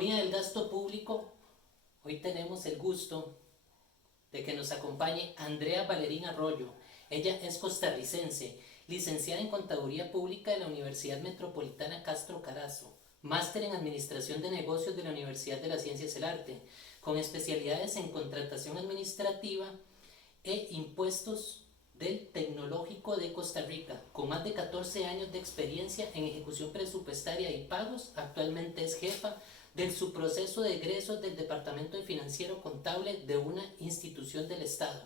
economía del gasto público, hoy tenemos el gusto de que nos acompañe Andrea Valerín Arroyo. Ella es costarricense, licenciada en Contaduría Pública de la Universidad Metropolitana Castro Carazo, máster en Administración de Negocios de la Universidad de las Ciencias del Arte, con especialidades en Contratación Administrativa e Impuestos del Tecnológico de Costa Rica, con más de 14 años de experiencia en ejecución presupuestaria y pagos. Actualmente es jefa del subproceso de egresos del Departamento de Financiero Contable de una institución del Estado.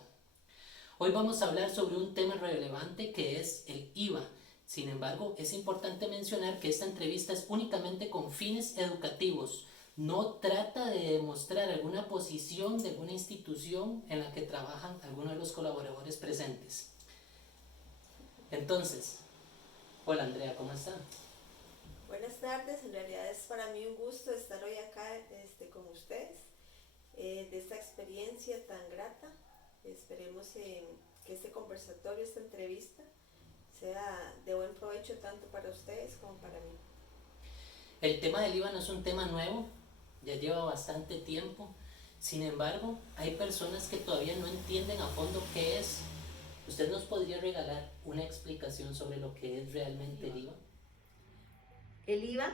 Hoy vamos a hablar sobre un tema relevante que es el IVA. Sin embargo, es importante mencionar que esta entrevista es únicamente con fines educativos. No trata de demostrar alguna posición de alguna institución en la que trabajan algunos de los colaboradores presentes. Entonces, hola Andrea, ¿cómo está? Buenas tardes, en realidad es para mí un gusto estar hoy acá con ustedes, de esta experiencia tan grata. Esperemos que este conversatorio, esta entrevista, sea de buen provecho tanto para ustedes como para mí. El tema del IVA no es un tema nuevo, ya lleva bastante tiempo. Sin embargo, hay personas que todavía no entienden a fondo qué es. ¿Usted nos podría regalar una explicación sobre lo que es realmente el IVA? El IVA,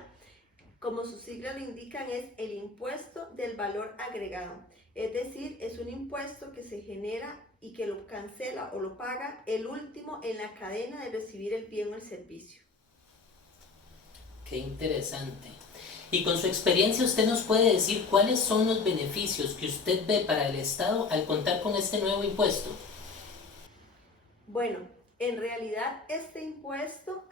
como sus siglas lo indican, es el impuesto del valor agregado. Es decir, es un impuesto que se genera y que lo cancela o lo paga el último en la cadena de recibir el bien o el servicio. Qué interesante. Y con su experiencia, ¿usted nos puede decir cuáles son los beneficios que usted ve para el Estado al contar con este nuevo impuesto? Bueno, en realidad este impuesto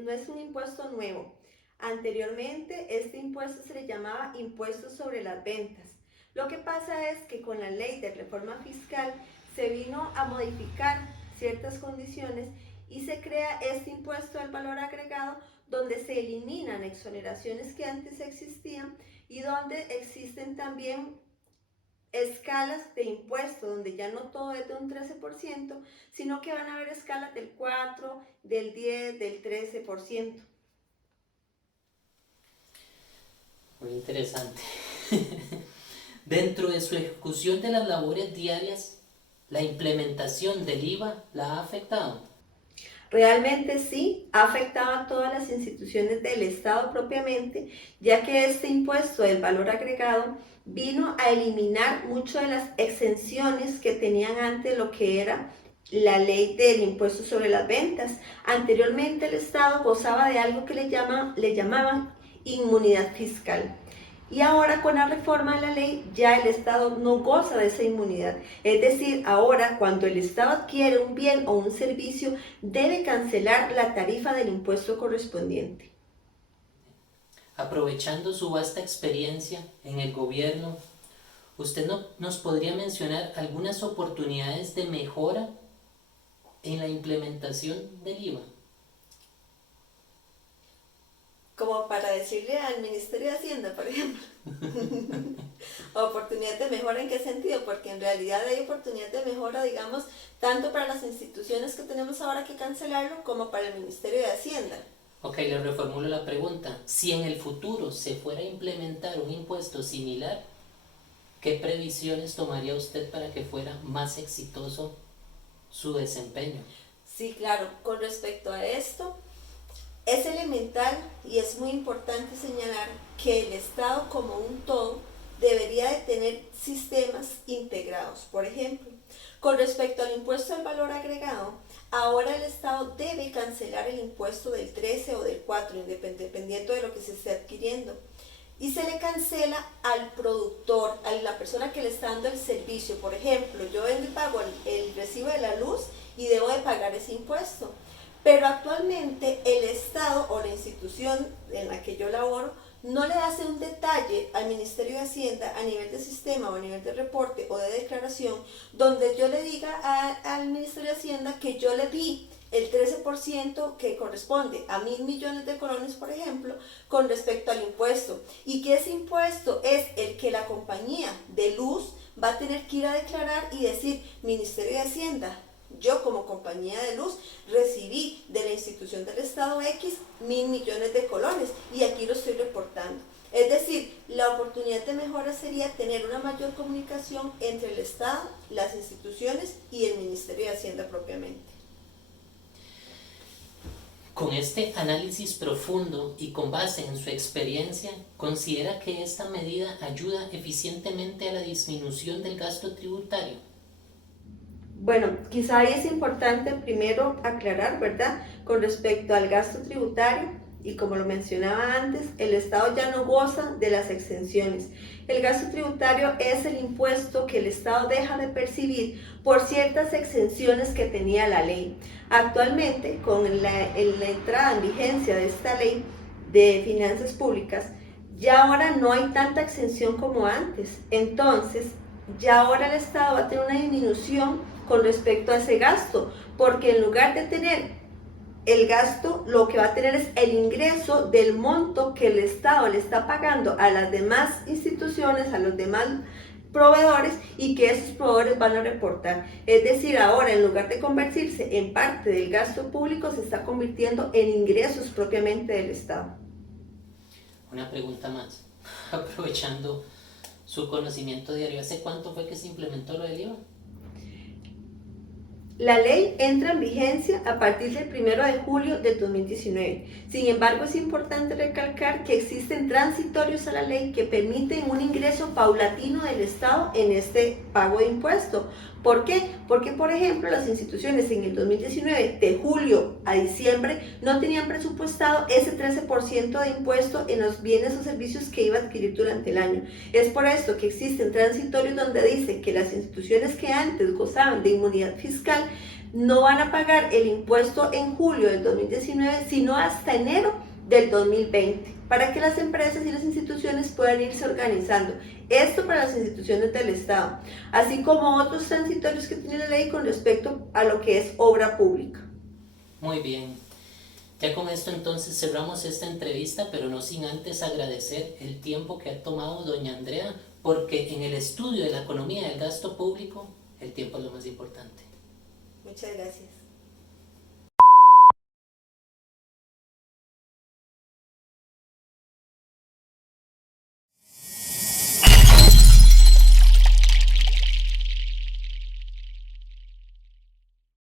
no es un impuesto nuevo. Anteriormente este impuesto se le llamaba impuesto sobre las ventas. Lo que pasa es que con la ley de reforma fiscal se vino a modificar ciertas condiciones y se crea este impuesto al valor agregado, donde se eliminan exoneraciones que antes existían y donde existen también escalas de impuesto, donde ya no todo es de un 13%, sino que van a haber escalas del 4, del 10, del 13%. Muy interesante. Dentro de su ejecución de las labores diarias, ¿la implementación del IVA la ha afectado? Realmente sí, ha afectado a todas las instituciones del Estado propiamente, ya que este impuesto del valor agregado vino a eliminar muchas de las exenciones que tenían antes lo que era la ley del impuesto sobre las ventas. Anteriormente el Estado gozaba de algo que le llamaban inmunidad fiscal. Y ahora con la reforma de la ley ya el Estado no goza de esa inmunidad. Es decir, ahora cuando el Estado adquiere un bien o un servicio, debe cancelar la tarifa del impuesto correspondiente. Aprovechando su vasta experiencia en el gobierno, ¿usted nos podría mencionar algunas oportunidades de mejora en la implementación del IVA? Como para decirle al Ministerio de Hacienda, por ejemplo. ¿Oportunidad de mejora en qué sentido? Porque en realidad hay oportunidad de mejora, digamos, tanto para las instituciones que tenemos ahora que cancelarlo, como para el Ministerio de Hacienda. Ok, le reformulo la pregunta. Si en el futuro se fuera a implementar un impuesto similar, ¿qué previsiones tomaría usted para que fuera más exitoso su desempeño? Sí, claro, con respecto a esto, es elemental y es muy importante señalar que el Estado como un todo debería de tener sistemas integrados. Por ejemplo, con respecto al impuesto al valor agregado, ahora el Estado debe cancelar el impuesto del 13 o del 4, dependiendo de lo que se esté adquiriendo. Y se le cancela al productor, a la persona que le está dando el servicio. Por ejemplo, yo vengo y pago el recibo de la luz y debo de pagar ese impuesto. Pero actualmente el Estado o la institución en la que yo laboro no le hace un detalle al Ministerio de Hacienda a nivel de sistema o a nivel de reporte o de declaración, donde yo le diga al Ministerio de Hacienda que yo le di el 13% que corresponde a 1.000 millones de colones, por ejemplo, con respecto al impuesto, y que ese impuesto es el que la compañía de luz va a tener que ir a declarar y decir: Ministerio de Hacienda, yo como compañía de luz recibí de la institución del Estado X 1.000 millones de colones y aquí lo estoy reportando. Es decir, la oportunidad de mejora sería tener una mayor comunicación entre el Estado, las instituciones y el Ministerio de Hacienda propiamente. Con este análisis profundo y con base en su experiencia, ¿considera que esta medida ayuda eficientemente a la disminución del gasto tributario? Bueno, quizá ahí es importante primero aclarar, ¿verdad? Con respecto al gasto tributario, y como lo mencionaba antes, el Estado ya no goza de las exenciones. El gasto tributario es el impuesto que el Estado deja de percibir por ciertas exenciones que tenía la ley. Actualmente, con la entrada en vigencia de esta ley de finanzas públicas, ya ahora no hay tanta exención como antes. Entonces, ya ahora el Estado va a tener una disminución con respecto a ese gasto, porque en lugar de tener el gasto, lo que va a tener es el ingreso del monto que el Estado le está pagando a las demás instituciones, a los demás proveedores, y que esos proveedores van a reportar. Es decir, ahora en lugar de convertirse en parte del gasto público, se está convirtiendo en ingresos propiamente del Estado. Una pregunta más, aprovechando su conocimiento diario, ¿hace cuánto fue que se implementó lo del IVA? La ley entra en vigencia a partir del 1 de julio del 2019. Sin embargo, es importante recalcar que existen transitorios a la ley que permiten un ingreso paulatino del Estado en este pago de impuesto. ¿Por qué? Porque, por ejemplo, las instituciones en el 2019, de julio a diciembre, no tenían presupuestado ese 13% de impuesto en los bienes o servicios que iba a adquirir durante el año. Es por esto que existen transitorios donde dice que las instituciones que antes gozaban de inmunidad fiscal no van a pagar el impuesto en julio del 2019, sino hasta enero del 2020, para que las empresas y las instituciones puedan irse organizando. Esto para las instituciones del Estado, así como otros transitorios que tiene la ley con respecto a lo que es obra pública. Muy bien. Ya con esto entonces cerramos esta entrevista, pero no sin antes agradecer el tiempo que ha tomado doña Andrea, porque en el estudio de la economía del gasto público, el tiempo es lo más importante. Muchas gracias.